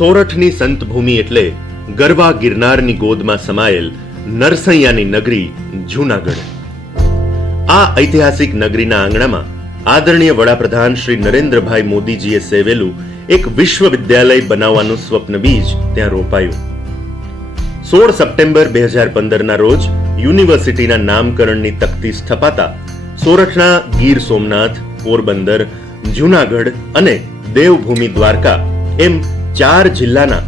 સોરઠની સંતભૂમિ એટલે ગરવા ગિરનારની ગોદમાં સમાયેલ નરસૈયાની નગરી જૂનાગઢ. આ ઐતિહાસિક નગરીના આંગણામાં આદરણીય વડાપ્રધાન શ્રી નરેન્દ્રભાઈ મોદીજીએ સેવેલું એક વિશ્વવિદ્યાલય બનાવવાનું સ્વપ્ન બીજ ત્યાં રોપાયું. 16 સપ્ટેમ્બર 2015ના રોજ યુનિવર્સિટીના નામકરણની તકતી સ્થપાતા સોરઠના ગીર સોમનાથ, પોરબંદર, જૂનાગઢ અને દેવભૂમિ દ્વારકા એમ 4 જિલ્લાના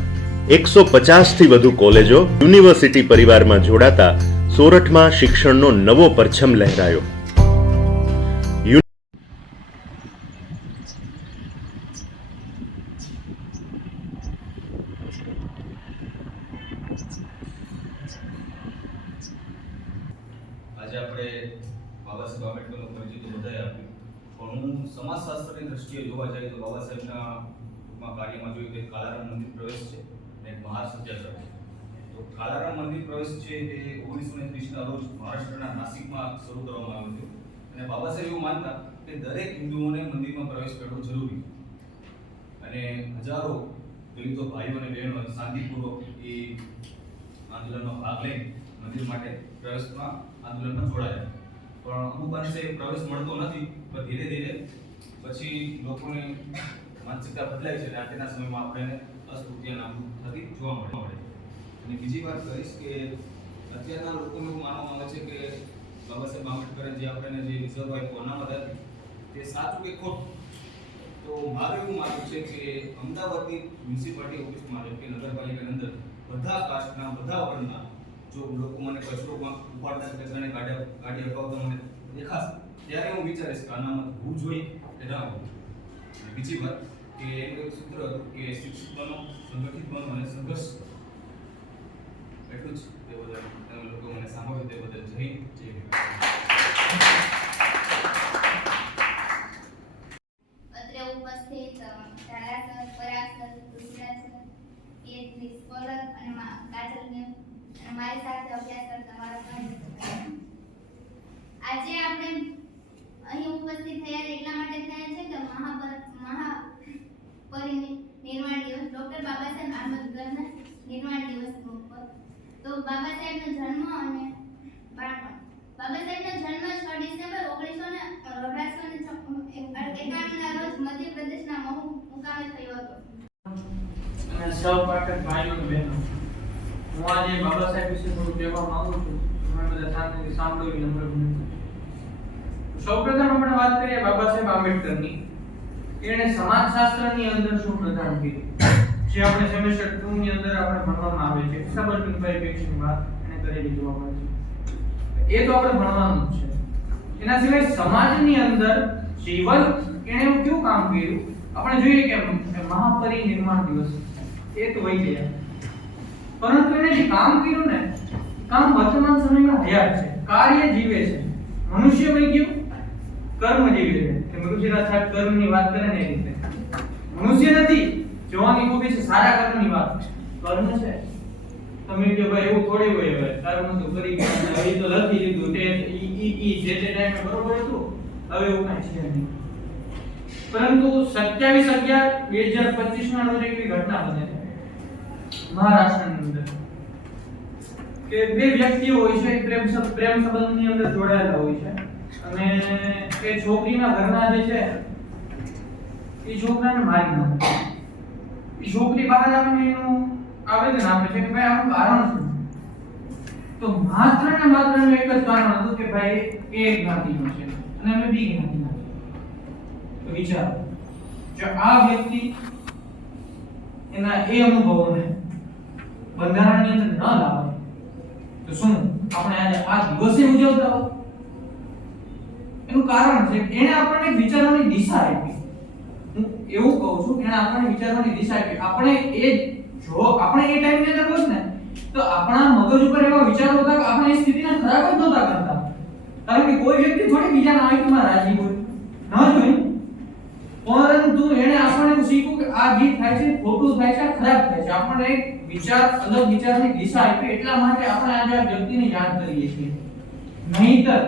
150 થી વધુ કોલેજો યુનિવર્સિટી પરિવારમાં જોડાતા સોરઠમાં શિક્ષણનો નવો પરચમ લહેરાયો. આજે આપણે બાબા સાહેબ આંબેડકરનો પરિચય તો બધાએ આપ્યો, પણ હું સમાજશાસ્ત્રની દ્રષ્ટિએ જોવા જઈએ તો બાબા સાહેબના ટૂંકમાં કાર્યમાં જોયું કે કાલારામ મંદિર પ્રવેશ છે અને એક મહાસત્યાગ્રહ છે. તો કાલારામ મંદિર પ્રવેશ છે તે 1930ના રોજ મહારાષ્ટ્રના નાસિકમાં શરૂ કરવામાં આવ્યો હતો અને બાબા સાહેબ એવું માનતા કે દરેક હિન્દુઓને મંદિરમાં પ્રવેશ કરવો જરૂરી અને હજારો દલિતો ભાઈઓ અને બહેનો શાંતિપૂર્વક એ આંદોલનમાં ભાગ લઈ મંદિર માટે પ્રવેશમાં આંદોલનમાં જોડાયા. પણ અમુક અંશે પ્રવેશ મળતો નથી, પણ ધીરે ધીરે પછી લોકોની માનસિકતા બદલાય છે અને આજના સમયમાં આપણે અસ્પૃશ્યતા નામનું થતી જોવા મળે. અને બીજી વાત કહીશ કે અત્યારના લોકોને એવું માનવામાં આવે છે કે બાબા સાહેબ આંબેડકરે જે આપણને જે રિઝર્વ આપ્યો અનામત આપી તે સાચું કે ખોટું. તો મારું એવું માનવું છે કે અમદાવાદની મ્યુનિસિપાલિટી ઓફિસમાં કે નગરપાલિકાની અંદર બધા કાસ્ટના બધા વર્ણના જો લોકો મને કચરો ઉપાડતા કચરાને ગાડી અપાવતા મને દેખાશે ત્યારે હું વિચારીશ કે અનામત હોવું જોઈએ કે ના હોવું. બીજી વાત કે એક સૂત્ર હતું કે શિક્ષિત બનો, સંગઠિત બનો અને સંઘર્ષ કરો. એટલું જ. તે બદલ તમે લોકો મને સાંભળ્યું તે બદલ જય ભીમ. અત્રે ઉપસ્થિત ધારાસર, પરાસર, ગુજરાતસર, એજની સ્કોલર અને કાજલને અને મારી સાથે અભ્યાસ કરતા મારા ભાઈ. આજે આપણે અહીં ઉપસ્થિત થયા એટલા માટે થયા છે કે મહાપરિનિર્વાણ દિવસ ડોક્ટર બાબા સાહેબ આંબેડકરના નિર્વાણ દિવસ ઉપર. તો બાબા સાહેબનો જન્મ અને બાળપણ. બાબા સાહેબનો જન્મ 6 ડિસેમ્બર 1891ના રોજ મધ્યપ્રદેશના મહુ મુકામે થયો હતો. અને સહપાઠક ભાઈઓ અને બહેનો, હું આજે બાબા સાહેબ વિશે થોડું કહેવા માંગુ છું. તમે બધા શાંતિથી સાંભળો એવી નમ્ર વિનંતી. સૌપ્રથમ આપણે વાત કરીએ બાબા સાહેબ આંબેડકરની. એણે સમાજશાસ્ત્રની અંદર શું પ્રદાન કર્યું, જે આપણે સેમેસ્ટર 2 ની અંદર આપણે ભણવામાં આવે છે. સબર્બન પરિપ્રેક્ષ્યની વાત એણે કરેલી જોવા મળે છે. એ તો આપણે ભણવાનું જ છે. એના સિવાય સમાજની અંદર જીવન એણે એવું કેવું કામ કર્યું આપણે જોઈએ કે મહાપરિનિર્વાણ દિવસ એ તો વહી ગયા, પરંતુ એને જે કામ કર્યું ને કામ વર્તમાન સમયમાં હયાત છે, કાર્ય જીવે છે. મનુષ્ય વહી ગયું, કર્મ જીવે છે. કે મનુષ્યરાજ સાહેબ કર્મની વાત કરે ને એ રીતે મનુષ્ય નથી જોવાની ખૂબી છે સારા કર્મની વાત. કર્મ છે. તમે કે ભાઈ એવું થોડી હોય, હવે કર્મ તો કરી ગયા, હવે તો લખી દીધું તે જે ટાઈમે બરોબર હતું, હવે એવું કાંઈ છે નહીં. પરંતુ 27/11/2025 ના રોજ એવી ઘટના બને છે મહારાષ્ટ્રની અંદર કે બે વ્યક્તિઓ હોય છે, પ્રેમ સંબંધની અંદર જોડાયેલા હોય છે અને એ છોકરીના ઘરના જે છે એ છોકરાને મારી નાખે. એ છોકરી બહાર આવીને એનું આવેદન આપે છે કે ભાઈ આનું કારણ શું? તો માત્ર ને માત્ર એક જ કારણ હતું કે ભાઈ એ જ્ઞાતિનો છે અને અમે બી જ્ઞાતિના છે. તો વિચારો, જો આ વ્યક્તિ એના એ અનુભવોને બંધારણની અંદર ન લાવે તો શું આપણે આજે આ દિવસે ઉજવતા હોત? એનું કારણ છે એને આપણને વિચારવાની દિશા આપી. હું એવું કહું છું કે એને આપણને વિચારવાની દિશા આપી. આપણે એ ટાઈમની અંદર હોત ને તો આપણા મગજ ઉપર એવા વિચારો હતા કે આપણે એ સ્થિતિને ખરાબ જ નહોતા કરતા. કારણ કે કોઈ વ્યક્તિ થોડી બીજાના આયુષ્યમાં રાજી હોય ન જોઈએ, પરંતુ એને આપણને શીખ્યું કે આ જે થાય છે ખોટું થાય છે, ખરાબ થાય છે. આપણને એક અલગ વિચારની દિશા આપી. એટલા માટે આપણે આજે આ વ્યક્તિની જાણ કરીએ છીએ. નહીંતર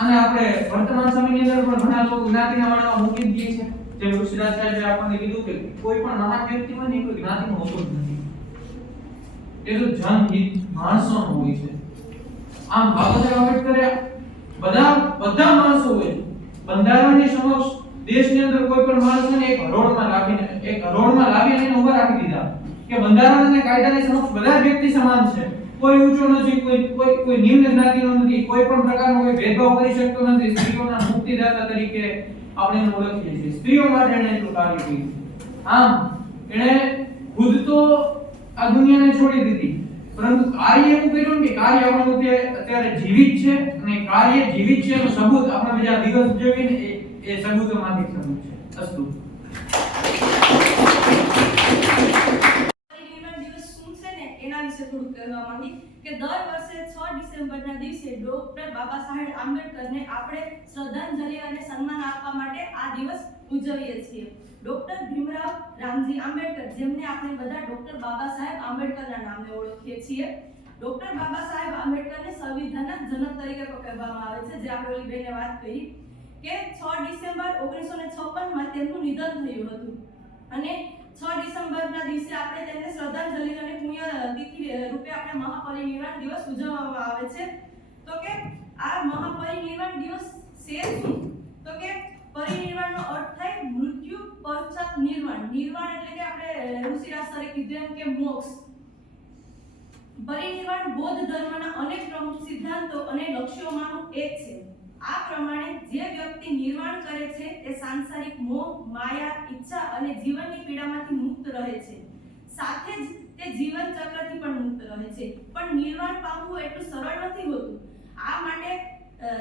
અને આપણે વર્તમાન સમયની અંદર પણ ઘણા લોકો જ્ઞાતિના વાળામાં મૂકી દઈએ છે. જેમ ઋષિરાજ સાહેબે આપણને કીધું કે કોઈ પણ મહાન વ્યક્તિ હોય ને કોઈ જ્ઞાતિનો હોતો જ નથી, એ તો જનહિત માણસોનો હોય છે. આમ બાબા સાહેબ આંબેડકરે બધા માણસો હોય બંધારણની સમક્ષ દેશની અંદર કોઈ પણ માણસને એક હરોળમાં લાવીને એને ઉભા રાખી દીધા કે બંધારણ અને કાયદાની સમક્ષ બધા વ્યક્તિ સમાન છે, કોઈ ઊંચો નથી, કોઈ નિમ્ન જ્ઞાતિનો નથી, કોઈ પણ પ્રકારનો કોઈ ભેદભાવ કરી શકતો નથી. સ્ત્રીઓના મુક્તિદાતા તરીકે આપણે એને ઓળખીએ છીએ. સ્ત્રીઓ માટે એણે એટલું કાર્ય કર્યું. આમ એણે ખુદ તો આ દુનિયાને છોડી દીધી, પરંતુ કાર્ય એવું કર્યું કે કાર્ય આપણું અત્યારે જીવિત છે, અને કાર્ય જીવિત છે એનું સબૂત આપણે બીજા દિવસ જોઈને એ સબૂતોમાંથી સબૂત છે. અસ્તુ. પરિનિર્વાણ દિવસ શું છે ને એના વિશે થોડું કહેવા માંગી કે દર વર્ષે 6 ડિસેમ્બરના દિવસે ડોક્ટર બાબા સાહેબ આંબેડકરને આપણે શ્રદ્ધાંજલિ અને સન્માન આપવા માટે આ દિવસ ઉજવીએ છીએ. ડોક્ટર ભીમરાવ રામજી આંબેડકર, જેમને આપણે બધા ડોક્ટર બાબા સાહેબ આંબેડકરના નામે ઓળખીએ છીએ. ડોક્ટર બાબા સાહેબ આંબેડકરને સંવિધાનના જનક તરીકે કહેવામાં આવે છે, જે આપણે ઓલી બેને વાત કરી કે 6 ડિસેમ્બર 1956 માં તેમનું નિધન થયું હતું, અને 6 ડિસેમ્બરના દિવસે આપણે તેમને શ્રદ્ધાંજલિ અને પુણ્યતિથિ રૂપે આપણે મહાપરિનિર્વાણ દિવસ ઉજવવામાં આવે છે. તો કે આ મહાપરિનિર્વાણ દિવસ છે શું? તો કે પરિનિર્વાણનો અર્થ થાય મૃત્યુ પશ્ચાત નિર્વાણ. નિર્વાણ એટલે કે આપણે ઋષિરાજ સરે કીધું એમ કે મોક્ષ. પરિનિર્વાણ બૌદ્ધ ધર્મના અનેક પ્રમુખ સિદ્ધાંતો અને લક્ષ્યોમાંનું એક છે. આ પ્રમાણે જે વ્યક્તિ નિર્વાણ કરે છે તે સાંસારિક મોહ, માયા, ઈચ્છા અને જીવનની પીડામાંથી મુક્ત રહે છે. સાથે જ તે જીવન ચક્રથી પણ મુક્ત રહે છે. પણ નિર્વાણ પામવું એટલું સરળ નથી હોતું. આ માટે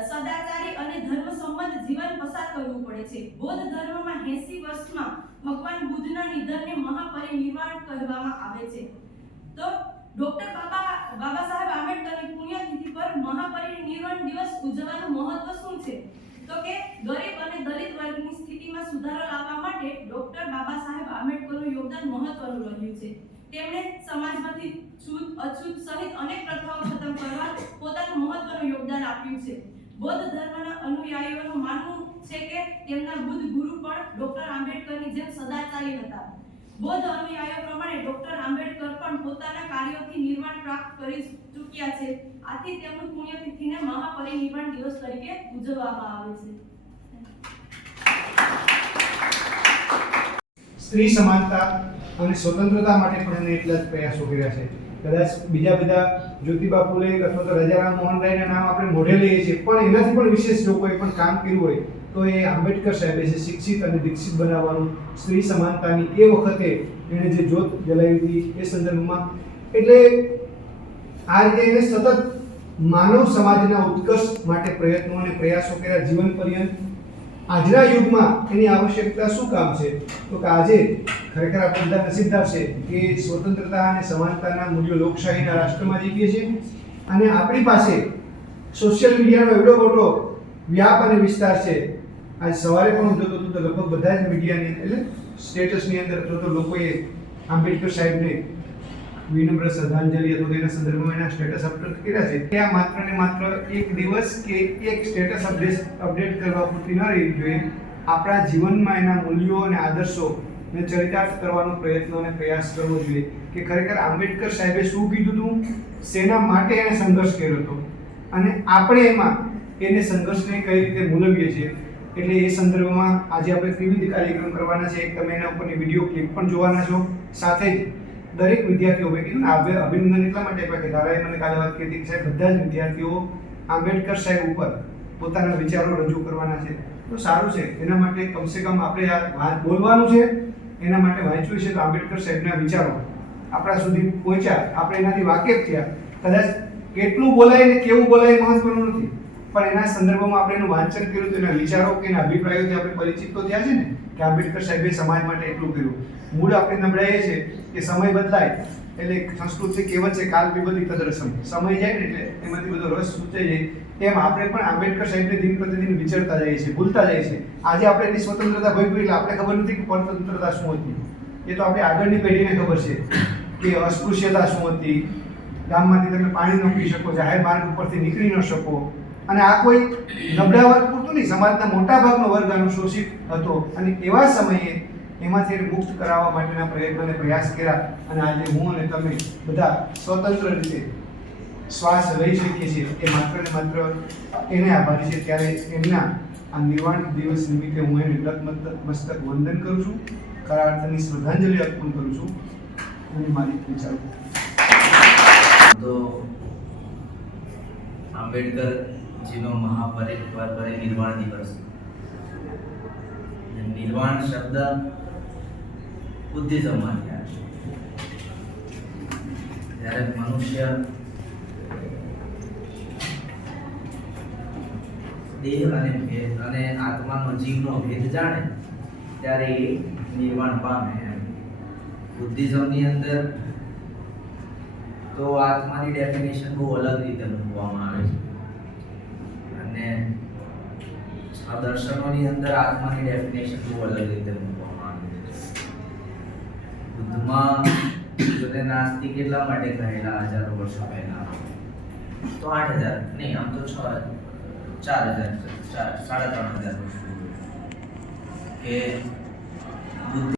સદાચારી અને ધર્મસંમત જીવન પસાર કરવું પડે છે. બૌદ્ધ ધર્મમાં 80 વર્ષમાં ભગવાન બુદ્ધના નિધનને મહાપરિનિર્વાણ કહેવામાં આવે છે. તો ડોક્ટર બાબા સાહેબ આંબેડકરની પુણ્યતિથિ પર મહાપરિનિર્વાણ દિવસ ઉજવવાનું મહત્વ શું છે? તો કે ગરીબ અને દલિત વર્ગની સ્થિતિમાં સુધારો લાવવા માટે ડોક્ટર બાબા સાહેબ આંબેડકરનું યોગદાન મહત્વનું રહ્યું છે. તેમણે સમાજમાંથી છૂત, અછૂત સહિત અનેક પ્રથાઓ ખતમ કરવા પોતાનું મહત્વનું યોગદાન આપ્યું છે. બૌદ્ધ ધર્મના અનુયાયીઓનું માનવું છે કે તેમના બુદ્ધ ગુરુ પણ ડોક્ટર આંબેડકરની જેમ સદાચારી હતા. બૌદ્ધ અનુયાયીઓ પ્રમાણે ડોક્ટર આંબેડકર પણ પોતાના કાર્યોથી નિર્વાણ પ્રાપ્ત કરી ચૂક્યા છે. આથી તેમનું પુણ્યતિથિને મહાપરિનિર્વાણ દિવસ તરીકે ઉજવવામાં આવે છે. સ્ત્રી સમાનતા અને સ્વતંત્રતા માટે પણ એને એટલા જ પ્રયાસો કર્યા છે. કદાચ બીજા બધા જ્યોતિબા ફૂલે અથવા તો રાજારામ મોહન રાયના નામ આપણે મોઢે લઈએ છીએ, પણ એનાથી પણ વિશેષ જો કોઈ પણ કામ કર્યું હોય તો એ આંબેડકર સાહેબે છે. શિક્ષિત અને દીક્ષિત બનાવવાનું, સ્ત્રી સમાનતાની એ વખતે એણે જે જ્યોત જલાવી હતી એ સંદર્ભમાં, એટલે આ રીતે એને સતત માનવ સમાજના ઉત્કર્ષ માટે પ્રયત્નો અને પ્રયાસો કર્યા જીવન પર્યંત. આજના યુગમાં એની આવશ્યકતા શું કામ છે? તો કે આજે ખરેખર આપણે બધા નસીબદાર છે કે સ્વતંત્રતા અને સમાનતાના મૂલ્યો લોકશાહીના રાષ્ટ્રમાં જીવીએ છીએ, અને આપણી પાસે સોશિયલ મીડિયાનો એવડો મોટો વ્યાપ અને વિસ્તાર છે. આજ સવારે પણ હું જોતો હતો તો લગભગ બધા જ મીડિયાની એટલે સ્ટેટસની અંદર અથવા તો લોકોએ આંબેડકર સાહેબને વિનમ્ર શ્રદ્ધાંજલિ અથવા તેના સંદર્ભમાં એના સ્ટેટસ અપડેટ કર્યા છે. ત્યાં માત્ર ને માત્ર એક દિવસ કે એક સ્ટેટસ અપડેટ કરવા પૂરતી ન રહેવી જોઈએ. આપણા જીવનમાં એના મૂલ્યો અને આદર્શો ને ચરિતાર્થ કરવાનો પ્રયત્ન અને પ્રયાસ કરવો જોઈએ કે ખરેખર આંબેડકર સાહેબે શું કીધું હતું, શેના માટે એને સંઘર્ષ કર્યો હતો, અને આપણે એમાં એને સંઘર્ષને કઈ રીતે મૂલવીએ છીએ. એટલે એ સંદર્ભમાં આજે આપણે ત્રિવિધ કાર્યક્રમ કરવાના છે. એક તમે એના ઉપરની વિડીયો ક્લિપ પણ જોવાના છો. સાથે જ દરેક વિદ્યાર્થીઓ મેં કીધું ને અભિનંદન એટલા માટે આપ્યા કે દાદાએ મને કાલે વાત કરી કે સાહેબ બધા જ વિદ્યાર્થીઓ આંબેડકર સાહેબ ઉપર પોતાના વિચારો રજૂ કરવાના છે. તો સારું છે. એના માટે કમસે કમ આપણે આ બોલવાનું છે, એના માટે વાંચ્યું છે તો આંબેડકર સાહેબના વિચારો આપણા સુધી પહોંચ્યા, આપણે એનાથી વાકેફ થયા. કદાચ કેટલું બોલાય ને કેવું બોલાય મહત્વનું નથી, પણ એના સંદર્ભમાં આપણે એનું વાંચન કર્યું તો એના વિચારો કે એના અભિપ્રાયોથી આપણે પરિચિત તો થયા છે ને કે આંબેડકર સાહેબે સમાજ માટે એટલું કર્યું. મૂળ આપણે નબળાઈએ છે કે સમય બદલાય એટલે સંસ્કૃતિ કહેવત છે કાલ વિબધી તદરસમ. સમય જાય ને એટલે એમાંથી બધો રસ સૂચાઈ જાય. એમ આપણે પણ આંબેડકર સાહેબને દિન પ્રતિદિન વિચારતા જઈએ છીએ, ભૂલતા જઈએ છીએ. આજે આપણે એની સ્વતંત્રતા ભોગવી એટલે આપણે ખબર નથી કે પરતંત્રતા શું હતી. એ તો આપણે આગળની પેઢીને ખબર છે કે અસ્પૃશ્યતા શું હતી, ગામમાંથી તમે પાણી ન પી શકો, જાહેર માર્ગ ઉપરથી નીકળી ન શકો, અને આ કોઈ નબળા વર્ગ પૂરતું નહીં, સમાજના મોટા ભાગનો વર્ગ આનો શોષિત હતો અને એવા સમયે એમાંથી એને મુક્ત કરાવવા માટેના પ્રયત્નો અને પ્રયાસ કર્યા અને આજે હું અને તમે બધા સ્વતંત્ર રીતે શ્વાસ લઈ શકીએ છીએ એ માત્ર ને માત્ર એને આભારી છે. ત્યારે એમના આ નિર્વાણ દિવસ નિમિત્તે હું એને નતમસ્તક વંદન કરું છું, ખરા અર્થની શ્રદ્ધાંજલિ અર્પણ કરું છું અને મારી વિચારો તો આંબેડકરજીનો મહાપરિનિર્વાણ દિવસ. નિર્વાણ શબ્દ બુદ્ધિઝમમાંથી આવે છે. જ્યારે મનુષ્ય દેહ અને આત્માનો જીવનો ભેદ જાણે ત્યારે એ નિર્વાણ પામે. બુદ્ધિઝમની અંદર તો આત્માની ડેફિનેશન બહુ અલગ રીતે મૂકવામાં આવે છે અને આ દર્શનોની અંદર આત્માની ડેફિનેશન બહુ અલગ રીતે મૂકવામાં આવે છે. બુદ્ધમાં બુદ્ધને નાસ્તિક એટલા માટે કહેલા હજારો વર્ષો પહેલા, તો 8000 નહીં, આમ તો 4000 3.5 વર્ષ કે બુદ્ધ